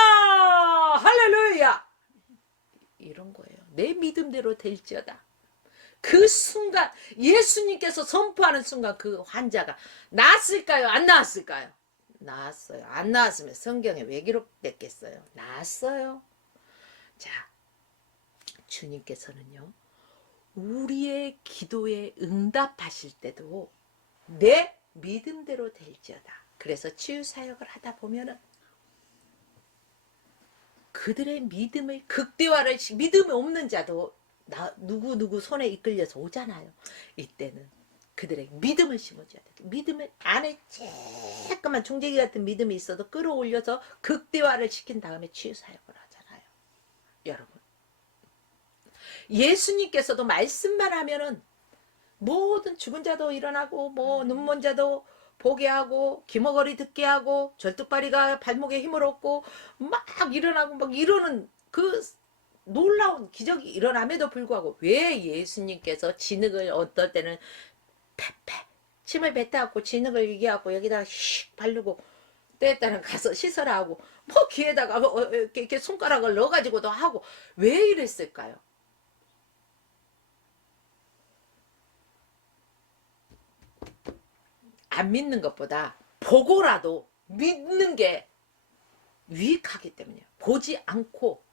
할렐루야 이런 거예요. 내 믿음대로 될지어다. 그 순간 예수님께서 선포하는 순간 그 환자가 나았을까요? 안 나았을까요? 나았어요. 안 나았으면 성경에 왜 기록됐겠어요? 나았어요. 자, 주님께서는요. 우리의 기도에 응답하실 때도 내 믿음대로 될지어다. 그래서 치유사역을 하다 보면은 그들의 믿음을 극대화를 믿음이 없는 자도 누구 손에 이끌려서 오잖아요. 이때는 그들의 믿음을 심어줘야 돼. 믿음을 안에 조그만 종재기 같은 믿음이 있어도 끌어올려서 극대화를 시킨 다음에 치유사역을 하잖아요. 여러분 예수님께서도 말씀만 하면은 모든 죽은 자도 일어나고 뭐 눈먼 자도 보게 하고 기머거리 듣게 하고 절뚝발이가 발목에 힘을 얻고 막 일어나고 막 이러는 그 놀라운 기적이 일어남에도 불구하고 왜 예수님께서 진흙을 어떨 때는 패패 침을 뱉어갖고 진흙을 이겨갖고 여기다가 휙 바르고 때에 따라 가서 씻어라 하고 뭐 귀에다가 이렇게 손가락을 넣어가지고도 하고 왜 이랬을까요? 안 믿는 것보다 보고라도 믿는 게 유익하기 때문이에요. 보지 않고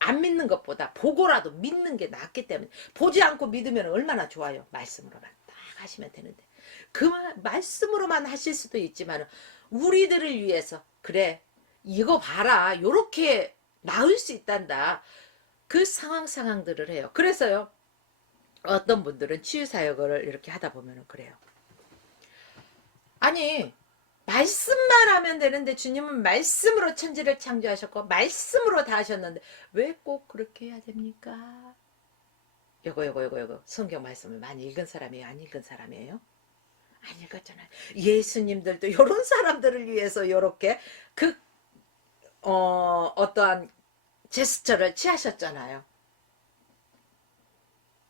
안 믿는 것보다 보고라도 믿는 게 낫기 때문에 보지 않고 믿으면 얼마나 좋아요. 말씀으로만 딱 하시면 되는데 그 말씀으로만 하실 수도 있지만 우리들을 위해서 그래 이거 봐라 요렇게 나을 수 있단다. 그 상황들을 해요. 그래서요. 어떤 분들은 치유사역을 이렇게 하다 보면 그래요. 아니 말씀만 하면 되는데 주님은 말씀으로 천지를 창조하셨고 말씀으로 다 하셨는데 왜 꼭 그렇게 해야 됩니까? 요거 성경 말씀을 많이 읽은 사람이에요? 안 읽은 사람이에요? 안 읽었잖아요. 예수님들도 이런 사람들을 위해서 이렇게 어떠한 제스처를 취하셨잖아요.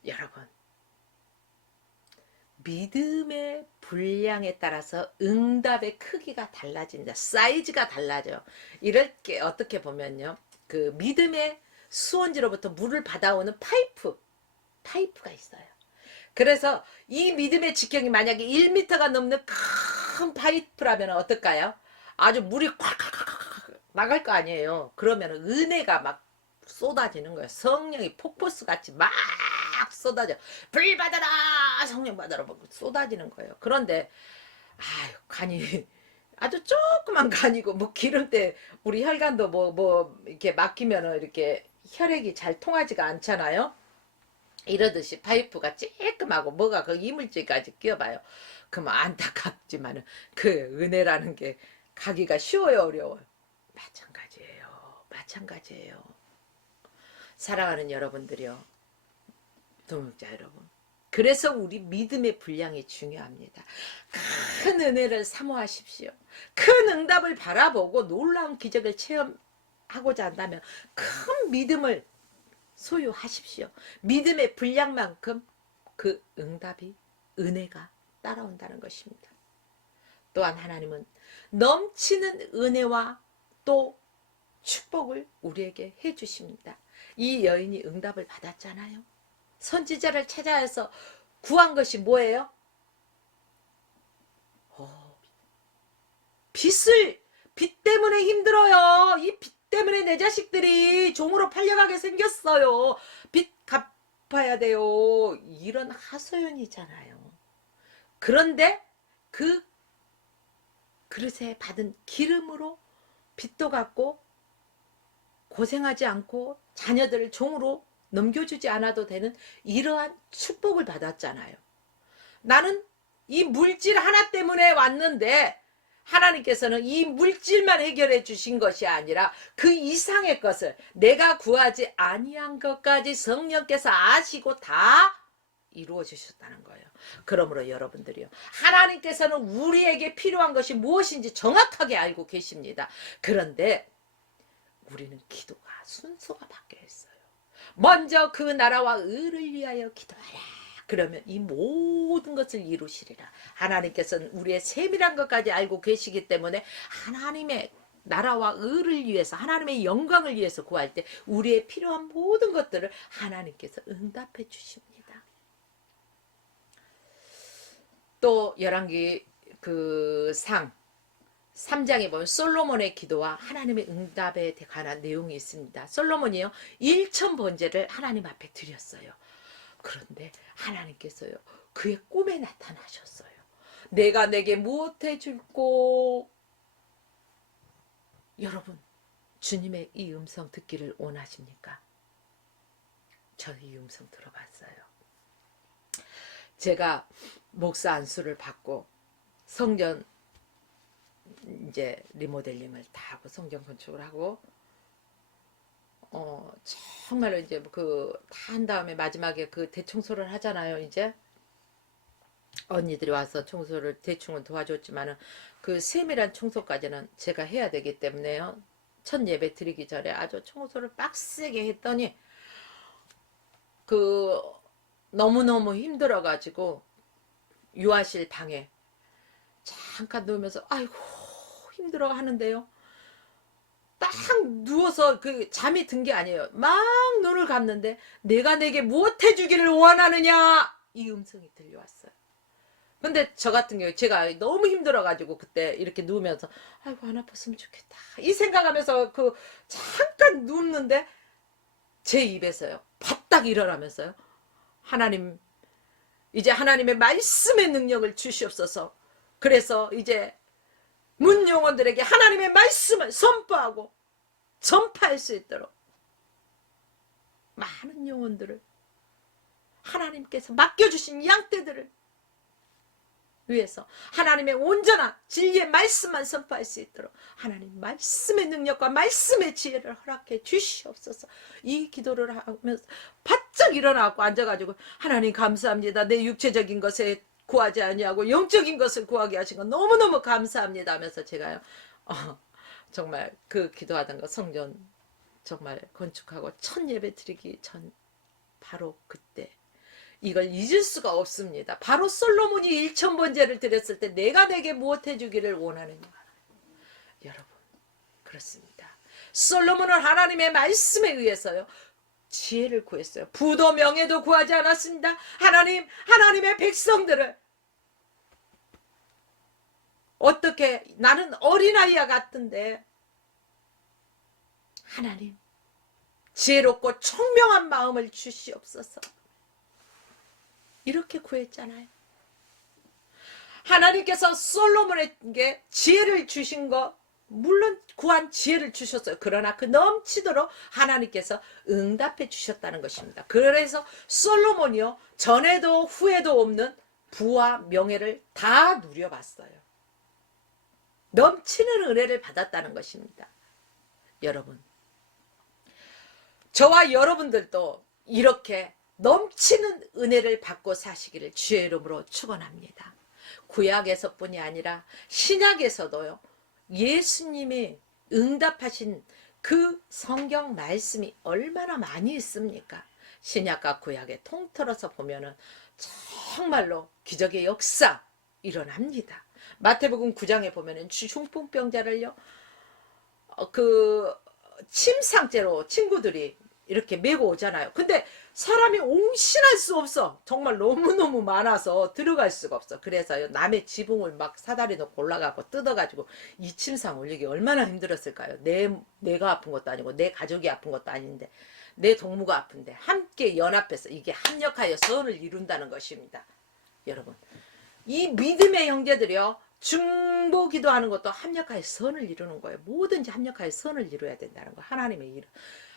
여러분 믿음의 분량에 따라서 응답의 크기가 달라집니다. 사이즈가 달라져요. 이렇게 어떻게 보면요. 그 믿음의 수원지로부터 물을 받아오는 파이프가 있어요. 그래서 이 믿음의 직경이 만약에 1m가 넘는 큰 파이프라면 어떨까요? 아주 물이 콱콱콱 나갈 거 아니에요. 그러면 은혜가 막 쏟아지는 거예요. 성령이 폭포수 같이 막 쏟아져. 불 받아라 성령 받아라 막 쏟아지는 거예요. 그런데 간이 아주 조그만 간이고 뭐 기름때 우리 혈관도 뭐 이렇게 막히면은 이렇게 혈액이 잘 통하지가 않잖아요. 이러듯이 파이프가 쬐끔하고 뭐가 그 이물질까지 끼어봐요. 그럼 안타깝지만은 그 은혜라는 게 가기가 쉬워요, 어려워요? 마찬가지예요. 사랑하는 여러분들이요. 동역자 여러분. 그래서 우리 믿음의 분량이 중요합니다. 큰 은혜를 사모하십시오. 큰 응답을 바라보고 놀라운 기적을 체험하고자 한다면 큰 믿음을 소유하십시오. 믿음의 분량만큼 그 응답이 은혜가 따라온다는 것입니다. 또한 하나님은 넘치는 은혜와 또 축복을 우리에게 해주십니다. 이 여인이 응답을 받았잖아요. 선지자를 찾아서 구한 것이 뭐예요? 빚 때문에 힘들어요. 이 빚 때문에 내 자식들이 종으로 팔려가게 생겼어요. 빚 갚아야 돼요. 이런 하소연이잖아요. 그런데 그 그릇에 받은 기름으로 빚도 갚고 고생하지 않고 자녀들을 종으로 넘겨주지 않아도 되는 이러한 축복을 받았잖아요. 나는 이 물질 하나 때문에 왔는데 하나님께서는 이 물질만 해결해 주신 것이 아니라 그 이상의 것을 내가 구하지 아니한 것까지 성령께서 아시고 다 이루어 주셨다는 거예요. 그러므로 여러분들이요, 하나님께서는 우리에게 필요한 것이 무엇인지 정확하게 알고 계십니다. 그런데 우리는 기도가 순서가 바뀌어 있어요. 먼저 그 나라와 의를 위하여 기도하라. 그러면 이 모든 것을 이루시리라. 하나님께서는 우리의 세밀한 것까지 알고 계시기 때문에 하나님의 나라와 의를 위해서, 하나님의 영광을 위해서 구할 때 우리의 필요한 모든 것들을 하나님께서 응답해 주십니다. 또 열왕기 그 상 3장에 보면 솔로몬의 기도와 하나님의 응답에 관한 내용이 있습니다. 솔로몬이요 1000번제를 하나님 앞에 드렸어요. 그런데 하나님께서요 그의 꿈에 나타나셨어요. 내가 내게 무엇 해줄꼬? 여러분, 주님의 이 음성 듣기를 원하십니까? 저 이 음성 들어봤어요. 제가 목사 안수를 받고 성전 이제 리모델링을 다 하고 성전 건축을 하고 정말로 이제 그 다 한 다음에 마지막에 그 대청소를 하잖아요. 이제 언니들이 와서 청소를 대충은 도와줬지만은 그 세밀한 청소까지는 제가 해야 되기 때문에요. 첫 예배 드리기 전에 아주 청소를 빡세게 했더니 그 너무너무 힘들어가지고 유아실 방에 잠깐 누우면서 아이고 힘들어 하는데요. 딱 누워서 그 잠이 든 게 아니에요. 막 눈을 감는데 내가 내게 무엇 해주기를 원하느냐 이 음성이 들려왔어요. 근데 저 같은 경우에 제가 너무 힘들어가지고 그때 이렇게 누우면서 아이고 안 아팠으면 좋겠다 이 생각하면서 그 잠깐 눕는데 제 입에서요 바닥 일어나면서요 하나님 이제 하나님의 말씀의 능력을 주시옵소서. 그래서 이제 문 영혼들에게 하나님의 말씀을 선포하고 전파할 수 있도록 많은 영혼들을 하나님께서 맡겨주신 양떼들을 위해서 하나님의 온전한 진리의 말씀만 선포할 수 있도록 하나님 말씀의 능력과 말씀의 지혜를 허락해 주시옵소서. 이 기도를 하면서 바짝 일어나고 앉아가지고 하나님 감사합니다. 내 육체적인 것에 구하지 아니하고 영적인 것을 구하게 하신 건 너무너무 감사합니다 하면서 제가요 정말 그 기도하던 거 성전 정말 건축하고 첫 예배 드리기 전 바로 그때 이걸 잊을 수가 없습니다. 바로 솔로몬이 1000번제를 드렸을 때 내가 내게 무엇 해주기를 원하느냐. 여러분 그렇습니다. 솔로몬은 하나님의 말씀에 의해서요 지혜를 구했어요. 부도 명예도 구하지 않았습니다. 하나님의 백성들을 어떻게 나는 어린아이와 같은데 하나님 지혜롭고 총명한 마음을 주시옵소서. 이렇게 구했잖아요. 하나님께서 솔로몬에게 지혜를 주신 거 물론 구한 지혜를 주셨어요. 그러나 그 넘치도록 하나님께서 응답해 주셨다는 것입니다. 그래서 솔로몬이요 전에도 후에도 없는 부와 명예를 다 누려봤어요. 넘치는 은혜를 받았다는 것입니다. 여러분 저와 여러분들도 이렇게 넘치는 은혜를 받고 사시기를 주의 이름으로 축원합니다. 구약에서뿐이 아니라 신약에서도요. 예수님이 응답하신 그 성경 말씀이 얼마나 많이 있습니까? 신약과 구약에 통틀어서 보면은 정말로 기적의 역사 일어납니다. 마태복음 9장에 보면은 중풍병자를요. 그 침상째로 친구들이 이렇게 메고 오잖아요. 근데 사람이 옹신할 수 없어. 정말 너무너무 많아서 들어갈 수가 없어. 그래서 남의 지붕을 막 사다리 놓고 올라가고 뜯어가지고 이 침상 올리기 얼마나 힘들었을까요? 내가 아픈 것도 아니고 내 가족이 아픈 것도 아닌데 내 동무가 아픈데 함께 연합해서 이게 합력하여 선을 이룬다는 것입니다. 여러분 이 믿음의 형제들이요. 중보 기도하는 것도 합력하여 선을 이루는 거예요. 뭐든지 합력하여 선을 이루어야 된다는 거. 하나님의 일.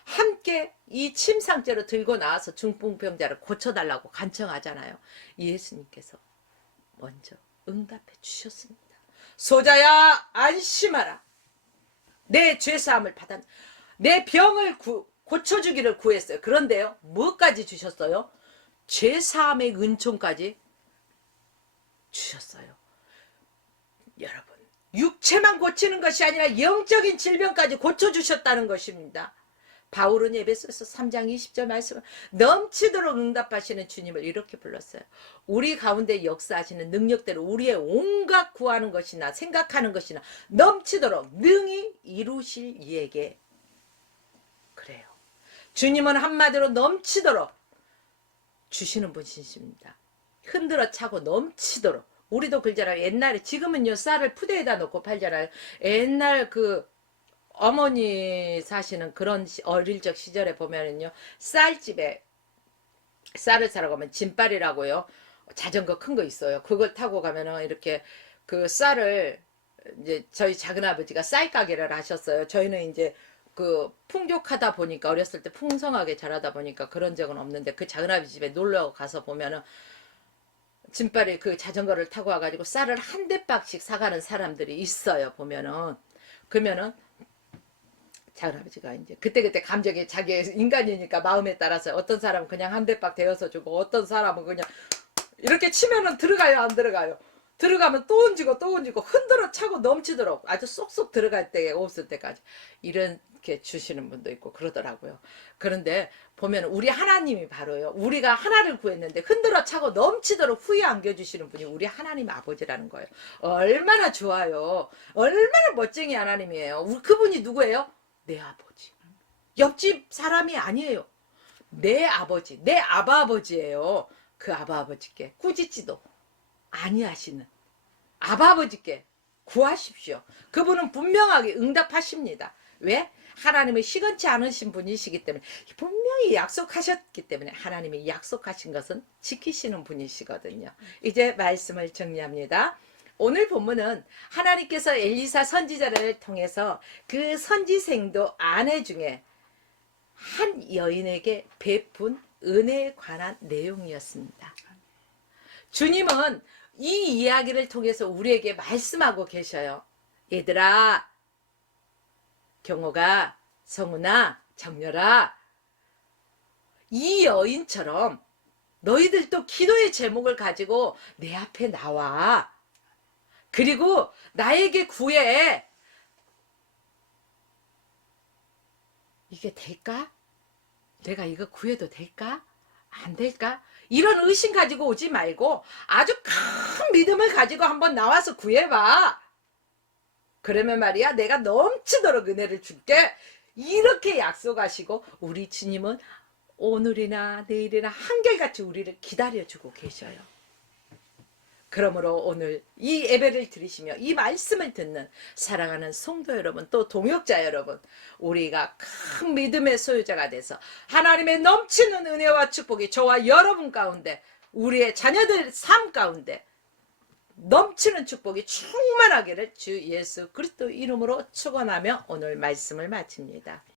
함께 이 침상째로 들고 나와서 중풍병자를 고쳐달라고 간청하잖아요. 예수님께서 먼저 응답해 주셨습니다. 소자야 안심하라. 내 죄사함을 받아 내 병을 고쳐주기를 구했어요. 그런데요, 뭐까지 주셨어요? 죄사함의 은총까지 주셨어요. 여러분, 육체만 고치는 것이 아니라 영적인 질병까지 고쳐주셨다는 것입니다. 바울은 에베소서 3장 20절 말씀을 넘치도록 응답하시는 주님을 이렇게 불렀어요. 우리 가운데 역사하시는 능력대로 우리의 온갖 구하는 것이나 생각하는 것이나 넘치도록 능히 이루실 이에게. 그래요. 주님은 한마디로 넘치도록 주시는 분이십니다. 흔들어 차고 넘치도록. 우리도 그러잖아요. 옛날에, 지금은요 쌀을 푸대에다 넣고 팔잖아요. 옛날 그 어머니 사시는 그런 어릴 적 시절에 보면은요, 쌀집에 쌀을 사러 가면 짐발이라고요, 자전거 큰 거 있어요. 그걸 타고 가면은 이렇게 그 쌀을, 이제 저희 작은아버지가 쌀 가게를 하셨어요. 저희는 이제 그 풍족하다 보니까, 어렸을 때 풍성하게 자라다 보니까 그런 적은 없는데, 그 작은아버지 집에 놀러 가서 보면은 짐발이 그 자전거를 타고 와가지고 쌀을 한 대박씩 사가는 사람들이 있어요. 보면은. 그러면은 작은아버지가 이제 그때그때 감정이, 자기 인간이니까 마음에 따라서 어떤 사람은 그냥 한 대박 대어서 주고, 어떤 사람은 그냥 이렇게 치면은 들어가요, 안 들어가요? 들어가면 또 얹고 또 얹고 흔들어 차고 넘치도록 아주 쏙쏙 들어갈 때 없을 때까지 이렇게 주시는 분도 있고 그러더라고요. 그런데 보면 우리 하나님이 바로요, 우리가 하나를 구했는데 흔들어 차고 넘치도록 후에 안겨주시는 분이 우리 하나님 아버지라는 거예요. 얼마나 좋아요. 얼마나 멋쟁이 하나님이에요. 그분이 누구예요? 내 아버지. 옆집 사람이 아니에요. 내 아버지, 내 아바아버지예요. 그 아바아버지께 꾸짖지도 아니하시는 아바아버지께 구하십시오. 그분은 분명하게 응답하십니다. 왜? 하나님의 시건치 않으신 분이시기 때문에, 분명히 약속하셨기 때문에, 하나님이 약속하신 것은 지키시는 분이시거든요. 이제 말씀을 정리합니다. 오늘 본문은 하나님께서 엘리사 선지자를 통해서 그 선지생도 아내 중에 한 여인에게 베푼 은혜에 관한 내용이었습니다. 주님은 이 이야기를 통해서 우리에게 말씀하고 계셔요. 얘들아, 경호가, 성훈아, 정렬아, 이 여인처럼 너희들도 기도의 제목을 가지고 내 앞에 나와. 그리고 나에게 구해. 이게 될까? 내가 이거 구해도 될까? 안 될까? 이런 의심 가지고 오지 말고 아주 큰 믿음을 가지고 한번 나와서 구해봐. 그러면 말이야, 내가 넘치도록 은혜를 줄게. 이렇게 약속하시고, 우리 주님은 오늘이나 내일이나 한결같이 우리를 기다려주고 계셔요. 그러므로 오늘 이 예배를 들으시며 이 말씀을 듣는 사랑하는 성도 여러분, 또 동역자 여러분, 우리가 큰 믿음의 소유자가 돼서 하나님의 넘치는 은혜와 축복이 저와 여러분 가운데, 우리의 자녀들 삶 가운데 넘치는 축복이 충만하기를 주 예수 그리스도 이름으로 축원하며 오늘 말씀을 마칩니다.